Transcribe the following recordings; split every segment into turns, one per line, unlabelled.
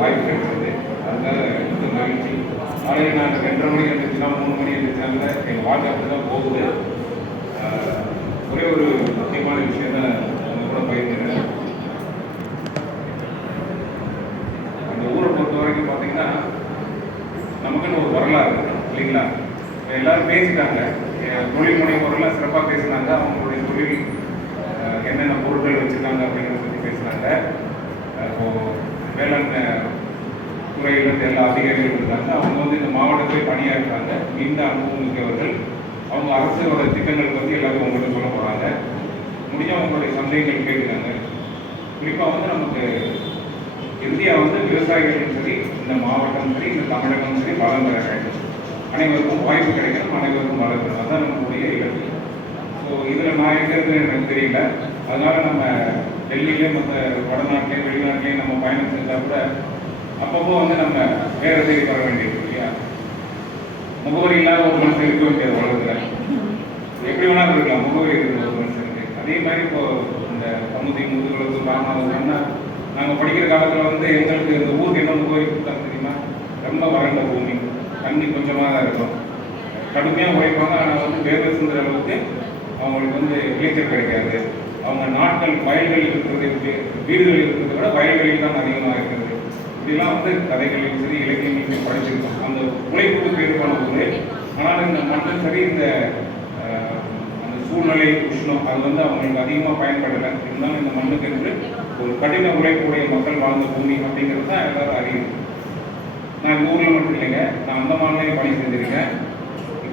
வாய்ப்பு கிடைச்சது அதனால மகிழ்ச்சி காலையில் நான் ரெண்டரை மணி இருந்துச்சுன்னா மூணு மணி இருந்துச்சுனால எங்கள் வாழ்க்கை தான் போகுது. ஒரே ஒரு முக்கியமான விஷயம் தான் உங்க கூட பகிர்ந்துக்கிறேன். அந்த ஊரை பொறுத்த வரைக்கும் பார்த்தீங்கன்னா நமக்குன்னு ஒரு வரலாறு இல்லைங்களா? எல்லாரும் பேசிட்டாங்க. தொழில் முனைவோரெல்லாம் சிறப்பாக பேசினாங்க. அவங்களுடைய தொழில் என்னென்ன பொருட்கள் வச்சுருக்காங்க அப்படிங்கிறத பற்றி பேசினாங்க. இப்போது வேளாண்மை துறையிலிருந்து எல்லா அதிகாரிகள் இருந்தாங்க அவங்க வந்து இந்த மாவட்டத்தில் பணியாற்றுறாங்க. இந்த அனுபவம் மிக்கவர்கள். அவங்க அரசோட திட்டங்கள் பற்றி எல்லாருக்கும் உங்கள்கிட்ட சொல்ல போகிறாங்க முடிஞ்ச உங்களுடைய சந்தேகங்கள் கேட்குறாங்க. குறிப்பாக வந்து நமக்கு இந்தியா வந்து விவசாயிகளும் சரி இந்த மாவட்டம் சரி இந்த தமிழகம் சரி வளம் பெற வேண்டும் அனைவருக்கும் வாய்ப்பு கிடைக்கணும் அனைவருக்கும் வளர்க்கணும். அதுதான் நம்மளுடைய இலக்கு. ஸோ இதில் நான் இருக்கிறது எனக்கு தெரியல. அதனால் நம்ம டெல்லியிலே மற்ற வடநாட்டிலே வெளிநாட்டிலேயும் நம்ம பயணம் செஞ்சால் கூட அப்பப்போ வந்து நம்ம வேற வர வேண்டியது இல்லையா? முகவரி இல்லாத ஒரு மனுஷன் இருக்க வேண்டியது உலகத்தில். எப்படி வேணாலும் இருக்கலாம் முகவரி இருக்கிற ஒரு மனுஷனுக்கு. அதே மாதிரி இப்போ இந்த சமுதி முதுகுளத்து ராமநாதபுரம்னா நாங்கள் படிக்கிற காலத்தில் வந்து எங்களுக்கு இந்த ஊருக்கு என்ன முகவரி கொடுத்தாங்க தெரியுமா? ரொம்ப வறண்ட பூமி. தண்ணி கொஞ்சமாக தான் இருக்கும். கடுமையாக உழைப்பாங்க ஆனால் வந்து வேர்வை சிந்துற அளவுக்கு அவங்களுக்கு வந்து விளைச்சல் கிடைக்காது. அவங்க நாட்கள் வயல்களில் இருக்கிறது வீடுகளில் இருக்கிறத விட வயல்களில் தான் அதிகமாக இருக்கிறது. இதெல்லாம் வந்து கதைகளில் சரி இலக்கியங்களிலும் படிச்சிருக்கோம். அந்த உழைப்புக்கு பேருக்கான ஊர் ஆனால் இந்த மண்ணில் சரி இந்த அந்த சூழ்நிலை உஷ்ணம் அது வந்து அவங்களுக்கு அதிகமாக பயன்படலை. இருந்தாலும் இந்த மண்ணுக்கு என்று ஒரு கடின உழைப்புடைய மக்கள் வாழ்ந்த பூமி அப்படிங்கிறது தான் எல்லாரும் அறியுது நான் இந்த ஊரில் மட்டும் இல்லைங்க. நான் அந்தமான்லேயே பணி செஞ்சுருக்கேன்.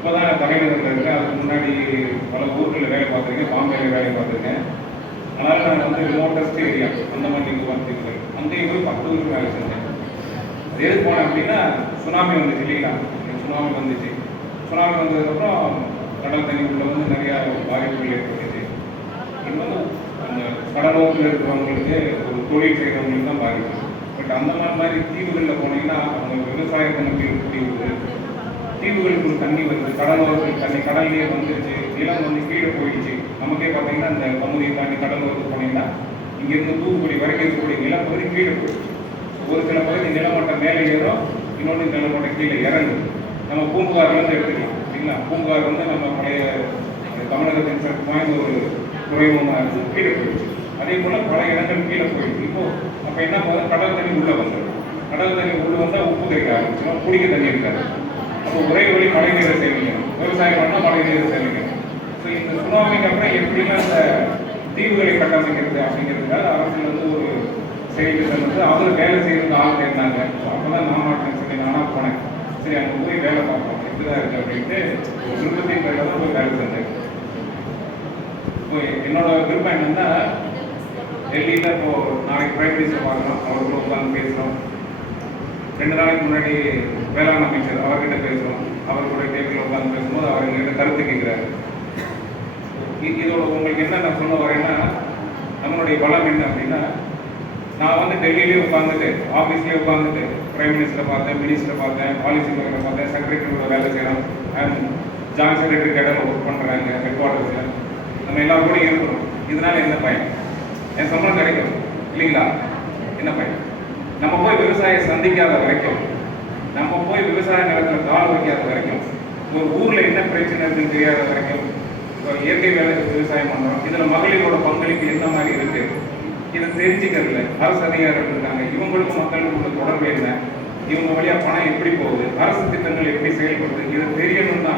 இப்போ தான் தலைநகரில் இருக்கேன் அதுக்கு முன்னாடி பல ஊர்களில் வேலை பார்த்துருக்கேன் பாம்பேல வேலை பார்த்துருக்கேன். அதனால் நான் வந்து ரிமோட்டஸ்ட் ஏரியா மாதிரி பார்த்துருக்காரு தீவுகள் அங்கேயும் போய் பத்து ஊருக்கு வேலை செஞ்சேன். அது எதுக்கு போனேன் அப்படின்னா சுனாமி வந்துச்சு இல்லைங்களா சுனாமி வந்துச்சு. சுனாமி வந்ததுக்கப்புறம் கடல் தண்ணி வந்து நிறையா பாதிப்புகள் ஏற்பட்டுச்சு. இன்னும் அந்த கடலோரத்தில் இருக்கிறவங்களுக்கு ஒரு தொழில் செய்கிறவங்களுக்கு தான் பாதிப்பு. பட் அந்த மாதிரி மாதிரி தீவுகளில் போனீங்கன்னா அவங்க விவசாயத்தை நம்பி இருக்கக்கூடிய தீவுகளுக்கு தண்ணி வருது. கடலோரத்தில் தண்ணி கடல்லையே வந்துருச்சு நிலம் வந்து கீழே போயிடுச்சு. நமக்கே பார்த்தீங்கன்னா இந்த கமுதியை தாண்டி கடலோரத்துக்கு போனீங்கன்னா இங்கேருந்து தூத்துக்குடி வரைக்கும் இருக்கக்கூடிய நிலப்பகுதி கீழே போயிடுச்சு. ஒரு சில பகுதி நிலமட்டம் மேலே ஏறும் இன்னொன்று நிலமட்டம் கீழே இறங்குது. நம்ம பூம்புகார்லேருந்து எடுத்துக்கலாம் சரிங்களா? பூம்புகார் வந்து நம்ம பழைய தமிழகத்தின் சற்று வாய்ந்த ஒரு துறைமுகமாக இருந்து கீழே போயிடுச்சு. அதே போல் பல இடங்கள் கீழே போயிடுச்சு. இப்போ அப்போ என்ன போகுது கடல் தண்ணி உள்ளே வந்துடும் கடல் தண்ணி உள்ளே வந்தால் உப்பு கறிக்க ஆரம்பிச்சிடும் குடிக்க தண்ணி இருக்காது. ஸோ ஒரே வழி மழை நீரை சேமிக்கணும் விவசாயம் பண்ணால் மழை நீரை சேமிக்கணும் ஸோ இந்த சுனாமிக்கு அப்புறம் எப்படிலாம் இந்த தீவுகளை கட்டமைக்கிறது அப்படிங்கிறதுக்காக அரசு வந்து ஒரு செயல்திட்டம் வந்து அவர் வேலை செய்யறதுக்கு ஆள் கேட்டாங்க அப்போ தான் நான் மாட்டேன். சரி நானாக போனேன். சரி அங்கே போய் வேலை பார்ப்போம். இப்படிதான் இருக்கு அப்படின்ட்டு ஒரு விருப்பத்தின் பேரில் தான் போய் வேலை செஞ்சேன். இப்போ என்னோட விருப்பம் என்னன்னா டெல்லியில் இப்போ நாளைக்கு பிரைம் மினிஸ்டர் பார்க்குறோம் அவர் உட்காந்து பேசுகிறோம் ரெண்டு நாளைக்கு முன்னாடி வேளாண் அமைச்சர் அவர்கிட்ட பேசுகிறோம் அவர் கூட டேபிள் உட்காந்து பேசும்போது அவர் எங்ககிட்ட கருத்து கேட்குறாரு இதோட உங்களுக்கு என்ன நான் சொல்ல வரேன்னா நம்மளுடைய பலம் என்ன அப்படின்னா நான் வந்து டெல்லியிலேயே உட்காந்துட்டு ஆஃபீஸ்லேயே உட்காந்துட்டு பிரைம் மினிஸ்டரை பார்த்தேன் மினிஸ்டரை பார்த்தேன் பாலிசி மேக்கரை பார்த்தேன் செக்ரட்டரியோட வேலை செய்கிறோம் அண்ட் ஜாயின்ட் செக்ரட்டரி கேடரில் ஒர்க் பண்ணுறாங்க ஹெட் குவார்ட்டர்ஸில் நம்ம எல்லா கூட இருக்கிறோம் இதனால என்ன பயன்? என் சம்பளம் கிடைக்கும் இல்லைங்களா? என்ன பயன்? நம்ம போய் விவசாயியை சந்திக்காத வரைக்கும் நம்ம போய் விவசாய நிலத்தில் கால் வைக்காத வரைக்கும் ஒரு ஊரில் என்ன பிரச்சனை இருக்குன்னு தெரியாத வரைக்கும் இயற்கை வேலை விவசாயம் பண்ணுறோம் இதில் மகளிரோட பங்களிப்பு என்ன மாதிரி இருக்கு? இதை தெரிஞ்சுக்கிறதுல அரசு அதிகாரிகள் இருக்காங்க. இவங்களுக்கும் மக்களுக்கும் உள்ள தொடர்பு என்ன? இவங்க வழியா பணம் எப்படி போகுது? அரசு திட்டங்கள் எப்படி செயல்படுது? இதை தெரியணும்னா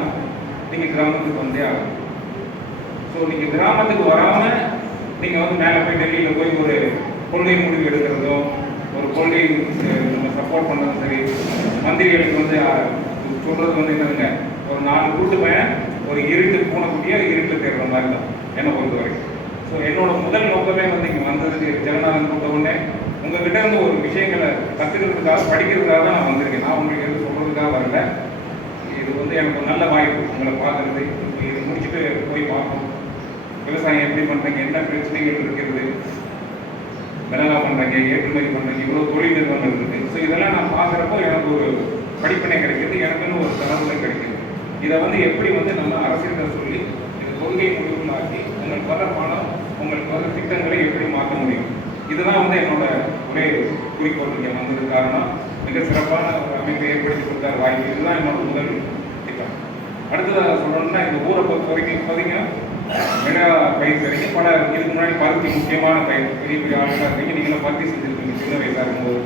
நீங்க கிராமத்துக்கு வந்தே ஆகும் ஸோ நீங்க கிராமத்துக்கு வராம நீங்க வந்து மேலே போய் டெல்லியில் போய் ஒரு கொள்கை முடிவு எடுக்கிறதோ ஒரு கொள்கை நம்ம சப்போர்ட் பண்ணதும் சரி மந்திரிகளுக்கு வந்து அஹ், சொல்றது வந்து என்னதுங்க ஒரு நாலு கூட்டு பையன் ஒரு இருட்டு போனக்கூடிய இருட்டு தேடுற மாதிரி தான் என்னை பொறுத்த வரைக்கும் ஸோ என்னோட முதல் நோக்கமே வந்து இங்கே வந்ததுக்கு ஜெகநாதன் கூட்ட உடனே உங்ககிட்ட இருந்து ஒரு விஷயங்களை கற்றுக்கிறதுக்காக படிக்கிறதுக்காக தான் நான் வந்திருக்கேன். நான் உங்களுக்கு எதுவும் சொல்றதுக்காக வரல. இது வந்து எனக்கு ஒரு நல்ல வாய்ப்பு உங்களை பார்க்கறது. இது முடிச்சுட்டு போய் பார்க்கணும். விவசாயம் எப்படி பண்ணுறீங்க என்ன பிரச்சனைகள் இருக்கிறது மிளகா பண்ணுறாங்க ஏற்றுமதி பண்ணுறாங்க இவ்வளோ தொழில் நிறுவனம் இருக்குது ஸோ இதெல்லாம் நான் பார்க்குறப்போ எனக்கு ஒரு படிப்பினை கிடைக்கிது எனக்குன்னு ஒரு தரவுலை கிடைக்கிது. இதை வந்து எப்படி வந்து நம்ம அரசியல் சொல்லி இந்த கொள்கை முடிவுகள் ஆக்கி உங்களுக்கு வர பணம் உங்களுக்கு வர திட்டங்களை எப்படி மாற்ற முடியும்? இதுதான் வந்து என்னோட ஒரே குறிக்கோள் இங்கே வந்தது காரணம். மிக சிறப்பான ஒரு அமைப்பை ஏற்படுத்தி கொடுத்தார் வாய்ப்பு. இதுதான் என்னோட முதல் திட்டம். அடுத்ததாக சொல்லணும்னா இந்த ஊரை பொறுத்த வரைக்கும் பார்த்தீங்கன்னா ஏன்னா பயிர் சரிங்க பல இதுக்கு முன்னாடி பருத்தி முக்கியமான பயிர் பெரிய பெரிய ஆளுங்களாக இருக்கீங்க நீங்களும் பருத்தி செஞ்சுருக்கீங்க சின்ன வயசாக இருக்கும்போது.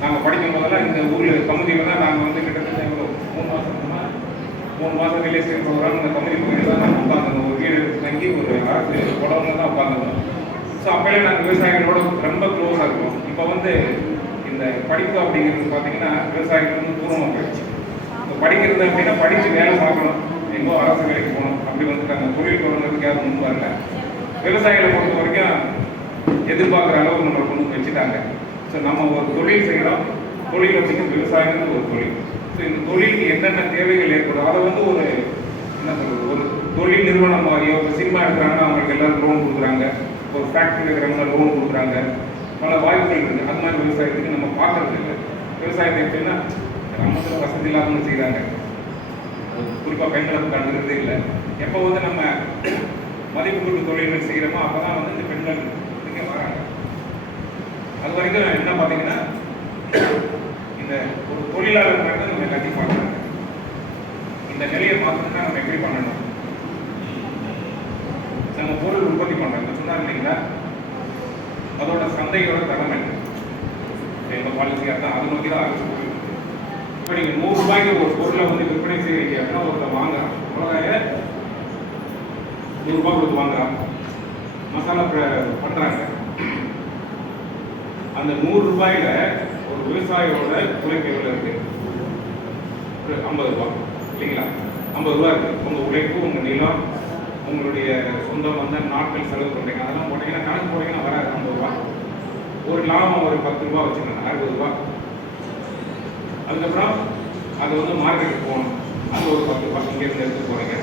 நாங்கள் படிக்கும் போதெல்லாம் இந்த ஊரில் கமுதியில் தான் நாங்கள் வந்து கிட்டத்தட்ட எவ்வளோ மூணு மாதத்துக்குமா மூணு மாதம் சேர்ந்து ப்ரோக்ராம் இந்த கமுதி பகுதியில் தான் நாங்கள் உட்காந்துருந்தோம் ஒரு வீடு தங்கி ஒரு அரசு குடவுல தான் உட்காந்துருந்தோம் ஸோ அப்போயே நாங்கள் விவசாயிகளோட ரொம்ப க்ளோஸாக இருக்கோம் இப்போ வந்து இந்த படிப்பு அப்படிங்கிறது பார்த்தீங்கன்னா விவசாயிகள் வந்து தூரமாக போயிடுச்சு. இப்போ படிக்கிறது அப்படின்னா படித்து வேலை பார்க்கணும். எங்கோ அரசு வேலைக்கு போகணும். அப்படி வந்துட்டாங்க தொழில் தொடங்குறதுக்கு யாரும் முன் வரல. விவசாயிகளை பொறுத்த வரைக்கும் எதிர்பார்க்குற அளவு நம்மளை கொண்டு வச்சுட்டாங்க. ஸோ நம்ம ஒரு தொழில் செய்கிறோம் தொழில் வச்சுக்கணும் விவசாயம்னு ஒரு தொழில். ஸோ இந்த தொழிலுக்கு என்னென்ன தேவைகள் ஏற்படும்? அதை வந்து ஒரு என்ன சொல்கிறது ஒரு தொழில் நிறுவனம் மாதிரியோ ஒரு சினிமா எடுக்கிறாங்கன்னா அவங்களுக்கு எல்லாரும் லோன் கொடுக்குறாங்க. ஒரு ஃபேக்ட்ரி இருக்கிறவங்க லோன் கொடுக்குறாங்க. பல வாய்ப்புகள் இருக்குது அது மாதிரி விவசாயத்துக்கு நம்ம பார்க்கறது இல்லை. விவசாயத்தை எப்படின்னா கிராமத்தில் வசதி இல்லாமல் செய்கிறாங்க குறிப்பாக பெண்களுக்கு கண்டுக்கிறதே இல்லை. எப்போ வந்து நம்ம மதிப்பு கூட்டு தொழில்கள் செய்கிறோமோ அப்போ தான் வந்து இந்த பெண்கள் இங்கே வராங்க. அது வரைக்கும் என்ன பார்த்தீங்கன்னா இந்த ஒரு தொழிலாளர் மட்டும் நம்ம எல்லாத்தையும் பார்க்குறாங்க இந்த நிலையை பார்த்துட்டு நம்ம எப்படி பண்ணணும்? நம்ம பொருள் உற்பத்தி பண்ணுறாங்க சொன்னார் இல்லைங்களா? அதோட சந்தையோட தரம் என்ன? எங்கள் பாலிசியாக தான் அதை நோக்கி தான் அரசு இப்போ நீங்கள் நூறு ரூபாய்க்கு ஒரு பொருளை வந்து விற்பனை செய்கிறீங்க அப்படின்னா ஒருத்தர் வாங்குறான். மிளகாய நூறுரூபா கொடுத்து வாங்குறான். மசாலா பண்ணுறாங்க அந்த நூறு ரூபாயில ஒரு விவசாயியோட உழைப்பு எவ்வளோ இருக்கு? ஒரு ஐம்பது ரூபா. இல்லைங்களா? ஐம்பது ரூபா இருக்கு. உங்கள் உழைப்பு உங்கள் நிலம் உங்களுடைய சொந்தம் வந்த நாட்கள் செலவு பண்ணுறீங்க அதெல்லாம் போட்டிங்கன்னா கணக்கு போட்டீங்கன்னா வராது ஐம்பது ரூபா. ஒரு லாபம் ஒரு பத்து ரூபா வச்சுக்கோங்க. அறுபது ரூபா. அதுக்கப்புறம் அது வந்து மார்க்கெட்டுக்கு போகணும். அது ஒரு பத்து பத்து இங்கே எடுத்து போகிறீங்க